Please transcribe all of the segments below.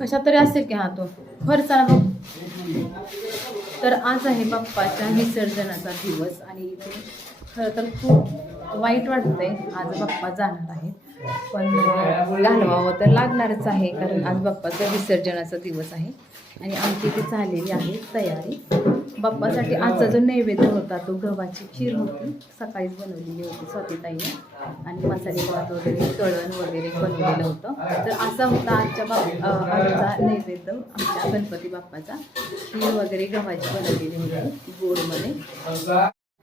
कशा तरी असेल की हा तो. फरसाणा बघ. तर आज आहे बाप्पाच्या विसर्जनाचा दिवस आणि इथे खरं तर खूप वाईट वाटतंय. आज बाप्पा जाणार आहे. पण घालवावं तर लागणारच आहे कारण आज बाप्पाचा विसर्जनाचा दिवस आहे. आणि आमची इथे झालेली आहे तयारी. बाप्पासाठी आजचा जो नैवेद्य होता तो गव्हाची खीर होती. सकाळीच बनवलेली होती स्वातीताईने. आणि मसाले भात वगैरे तळण वगैरे बनवलेलं होतं. तर असा होता आजच्या बाप आजचा नैवेद्य आमच्या गणपती बाप्पाचा. खीर वगैरे गव्हाची बनवलेली होती गोडमध्ये.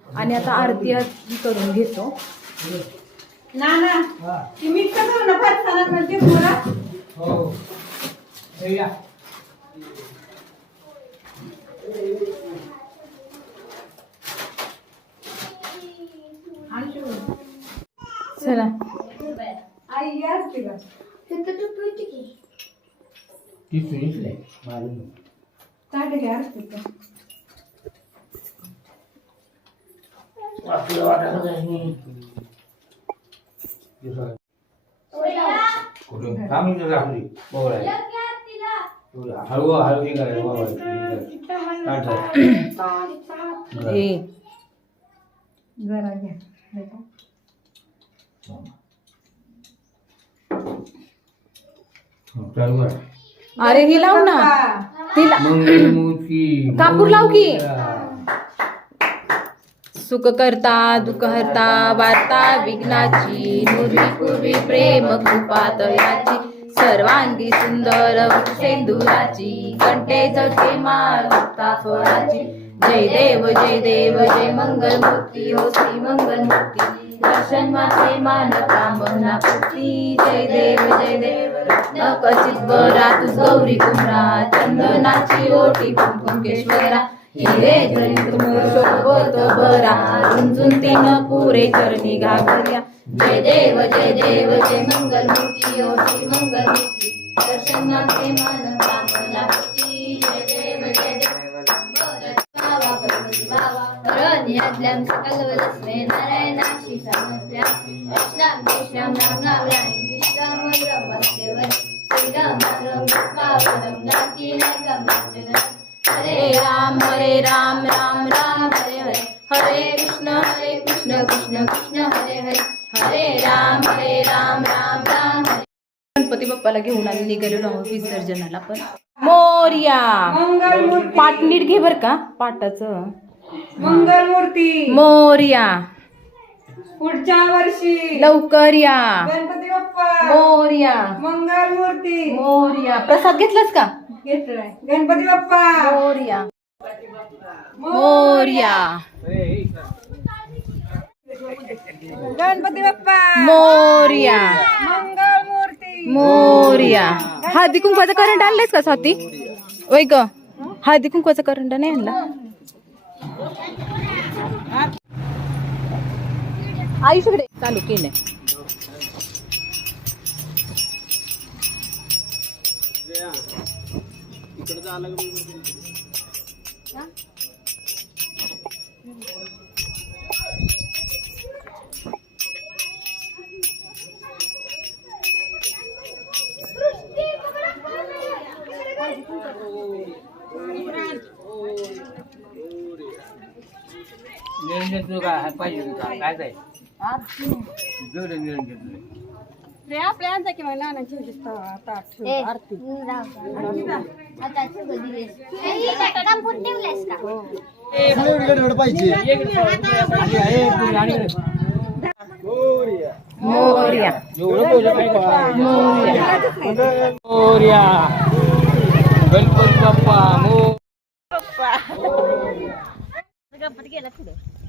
आणि आता आरती आरती करून घेतो. ना ना ती मिक्स करू ना फरसाणात म्हणजे पुरा हो हे या चला आई याच तिला ती सुनीतले मारून ताट घ्या असते तर. वाटलं वाटायला काय नाही कुठून काय म्हणतो राहुली बोलायला हळू हळू हे करायला जरा घ्या. देखा. चालू आहे अरे ही लाव ना. मंगलमूर्ती कापूर लाव की. सुख करता दुःख हरता वार्ता विघ्नाची नुरी पूर्वी प्रेम कृपा दयाची सर्वांगी सुंदर सेंदुराची जटे माळ मुक्ता फळाची जय देव जय देव जय मंगल मूर्ती हो श्री मंगल मूर्ती दर्शन माते मान कामना पूर्ती जय देव जय देव. रत्न कचित बरा तू गौरी कुमरा चंदनाची ओटी कुंकुमेश्वरा हिरे जनित शोभत बरा. रुंजून तीन पुरे चरणी घाबरल्या. जय देव जय देव जय मंगल मूर्ती ओटी मंगल मूर्ती दर्शनाचे मान कामना हरण्यातल्यां सकलवलस्मे नारायणाशी समर्प्या कृष्णां कृष्णां राम राम राम कृष्णां ब्रह्मस्यवर श्रीराम राम पावनं नाकीनकं वचनं हरे राम हरे राम राम राम हरे हरे. हरे कृष्ण हरे कृष्ण कृष्ण कृष्ण हरे हरे. हरे राम हरे राम राम राम हरे. गणपती बाप्पाला घेऊन आम्ही निघालेलो आहोत विसर्जनाला पण. मोर्या. मंगलमूर्ती. पाट नीट घे बर का? पाटाचं. मंगलमूर्ती. मोर्या. पुढच्या वर्षी. लवकर या. गणपती बाप्पा. मोर्या. मंगलमूर्ती. मोर्या. प्रसाद घेतलास का? घेतलाय. गणपती बाप्पा. मोर्या. मोर्या. गणपती बाप्पा. मोर्या. मंगलमूर्ती. मोर्या. हळदी कुंकवाचा करंट आणलायस का स्वाती? वय ग हळदी कुंकवाचा करंट नाही आणला. ആയുഷ് ഇവിടെ താൻ ലുക്കിന്നെ ఇక్కడ ആ निरंजन तुझं काय हात पाहिजे का काय जाय? जोडे निरंजन तुझं. मोर्या एवढं बोललं काय काय मोर्या. मोरया. गणपती बाप्पा गणपती बाप्पा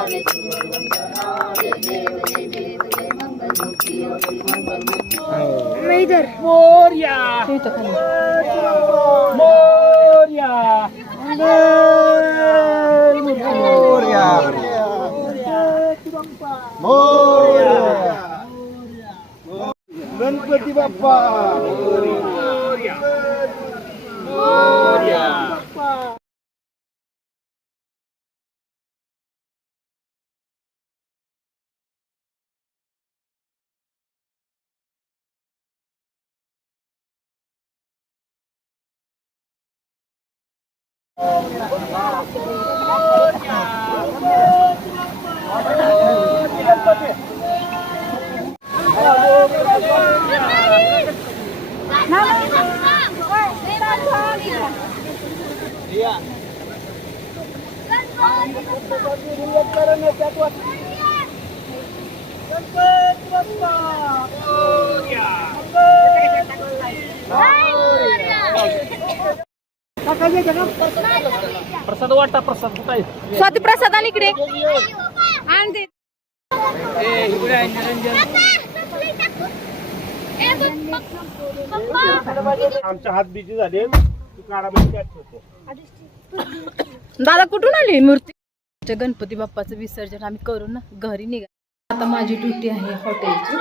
बघ, पडल्या मंगलमूर्ती ठेव इथं खाली. Ganpati Bappa Oh, yeah. प्रसाद वाटा प्रसाद कुठं आहे? स्वाती प्रसाद आणि इकडे. आण दे. आमच्या हात बिजी झाले. तू काढा म्हणजे त्यात ठेवतो दादा कुठून आली ही मूर्ती? आमच्या गणपती बाप्पाचं विसर्जन आम्ही करू ना घरी निघा. आता माझी ड्युटी आहे हॉटेलची.